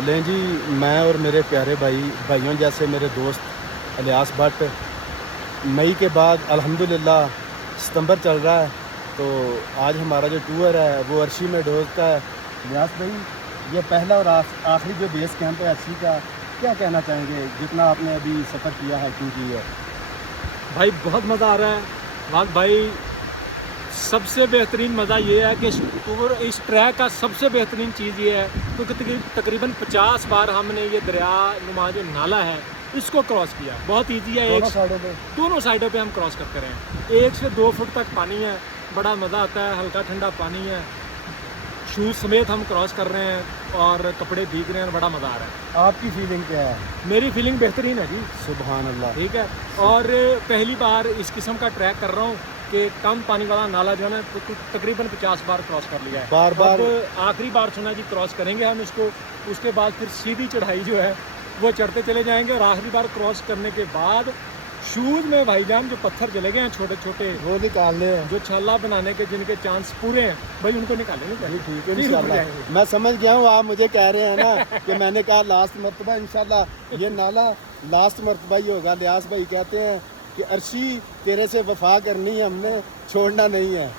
लें जी, मैं और मेरे प्यारे भाइयों जैसे मेरे दोस्त इलियास भट्ट, मई के बाद अल्हम्दुलिल्लाह सितंबर चल रहा है, तो आज हमारा जो टूर है वो अर्शी में डोजता है। इलियास भाई, ये पहला और आखिरी जो बेस कैंप है अर्शी का, क्या कहना चाहेंगे जितना आपने अभी सफ़र किया हाइकिंग की है? भाई बहुत मज़ा आ रहा है। वाक भाई, सबसे बेहतरीन मज़ा ये है कि इस ट्रैक का सबसे बेहतरीन चीज़ ये है क्योंकि तकरीबन 50 बार हमने ये दरिया नुमा जो नाला है इसको क्रॉस किया। बहुत इजी है, दोनों साइडों पे हम क्रॉस करते रहे। 1 से 2 फुट तक पानी है, बड़ा मज़ा आता है, हल्का ठंडा पानी है। शूज़ समेत हम क्रॉस कर रहे हैं और कपड़े भीग रहे हैं, बड़ा मज़ा आ रहा है। आपकी फीलिंग क्या है? मेरी फीलिंग बेहतरीन है जी। सुभान अल्लाह। ठीक है, और पहली बार इस किस्म का ट्रैक कर रहा हूँ कि कम पानी वाला नाला जो है ना तकरीबन 50 बार क्रॉस कर लिया है। बार आखिरी बार सुना जी क्रॉस करेंगे हम इसको, उसके बाद फिर सीधी चढ़ाई जो है वो चढ़ते चले जाएंगे और आखिरी बार क्रॉस करने के बाद शूज़ में भाईजान जो पत्थर चले गए हैं छोटे छोटे, वो निकालने हैं, जो छाला बनाने के जिनके चांस पूरे हैं भाई, उनको निकालेंगे। ठीक है इंशाल्लाह। मैं समझ गया हूँ, आप मुझे कह रहे हैं ना कि मैंने कहा लास्ट मरतबा इंशाल्लाह ये नाला लास्ट मरतबा ही होगा। इलियास भाई कहते हैं कि अर्शी तेरे से वफा करनी है, हमने छोड़ना नहीं है।